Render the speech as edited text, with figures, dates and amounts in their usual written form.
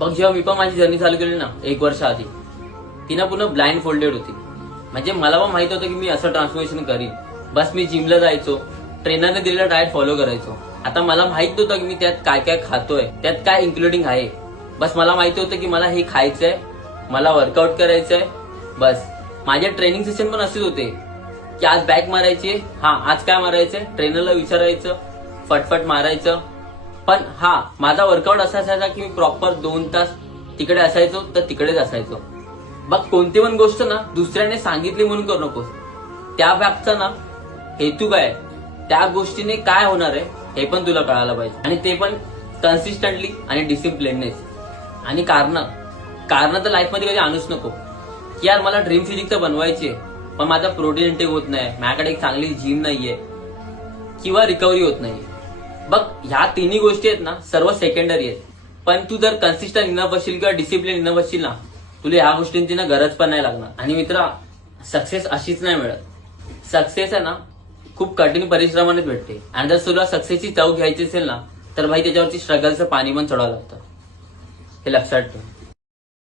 बघ, जेव्हा मी पण माझी जर्नी चालू केली ना 1 वर्ष आधी, ती ना पूर्ण ब्लाइंड फोल्डेड होती. म्हणजे मला पण माहित होतं की मी असं ट्रान्सफॉर्मेशन करीन. बस मी जिमला जायचो, ट्रेनरने दिलेला डाएट फॉलो करायचो. आता मला माहित होतं की मी त्यात काय काय खातोय, त्यात काय इन्क्लुडिंग आहे. बस मला माहिती होतं की मला हे खायचंय, मला वर्कआउट करायचंय. बस माझे ट्रेनिंग सेशन पण असेच होते की आज बॅक मारायची, आज काय मारायचंय, ट्रेनरला विचारायचं, फटफट मारायचं. पण माझा वर्कआउट असा असायचा की मी प्रॉपर 2 तास तिकडे असायचो तर तिकडेच असायचो. बघ, कोणती पण गोष्ट ना दुसऱ्याने सांगितली म्हणून करू नकोस. त्या मागचा ना हेतू काय आहे, त्या गोष्टीने काय होणार आहे हे पण तुला कळायला पाहिजे. आणि ते पण कन्सिस्टंटली आणि डिसिप्लिननेच. आणि कारण तर लाईफमध्ये कधी आणूच नको की यार मला ड्रीम फिजिक तर बनवायची आहे, पण माझा प्रोटीन इंटेक होत नाही, माझ्याकडे एक चांगली जिम नाहीये किंवा रिकव्हरी होत नाही. बघ, ह्या तिन्ही गोष्टी आहेत ना सर्व सेकंडरी आहेत. पण तू जर कन्सिस्टंट इनफ असशील किंवा डिसिप्लिन इनफ असशील ना, तुला ह्या गोष्टींची ना गरज पण नाही लागणार. आणि मित्रा, सक्सेस अशीच नाही मिळत. सक्सेस आहे ना खूप कठीण परिश्रमानेच भेटते. आणि जर तुला सक्सेसची चव घ्यायची असेल ना तर भाई त्याच्यावरती स्ट्रगलचं पाणी पण चढावं लागतं. हे लक्षात ठेव.